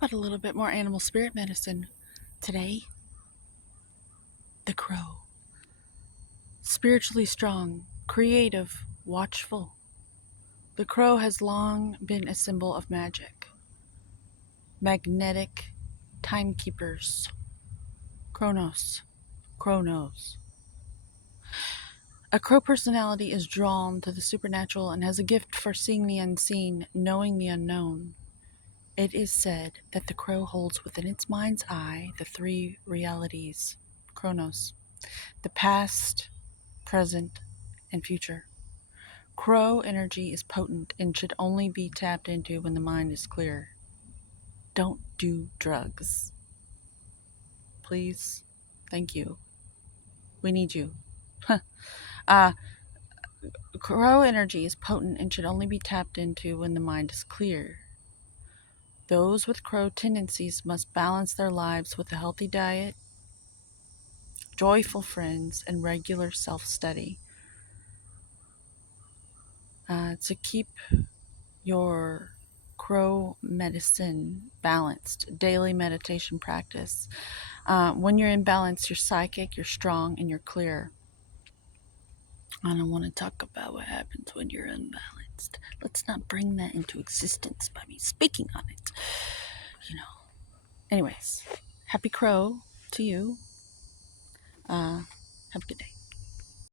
about a little bit more animal spirit medicine today? The crow. Spiritually strong, creative, watchful. The crow has long been a symbol of magic. Magnetic timekeepers. Chronos. Chronos. A crow personality is drawn to the supernatural and has a gift for seeing the unseen, knowing the unknown. It is said that the crow holds within its mind's eye the three realities, Chronos, the past, present, and future. Crow energy is potent and should only be tapped into when the mind is clear. Don't do drugs. Please. Thank you. We need you. uh, Crow energy is potent and should only be tapped into when the mind is clear. Those with crow tendencies must balance their lives with a healthy diet, joyful friends, and regular self-study. To keep your crow medicine balanced, daily meditation practice. When you're in balance, you're psychic, you're strong, and you're clear. I don't want to talk about what happens when you're unbalanced. Let's not bring that into existence by me speaking on it. Anyways, happy crow to you. Have a good day.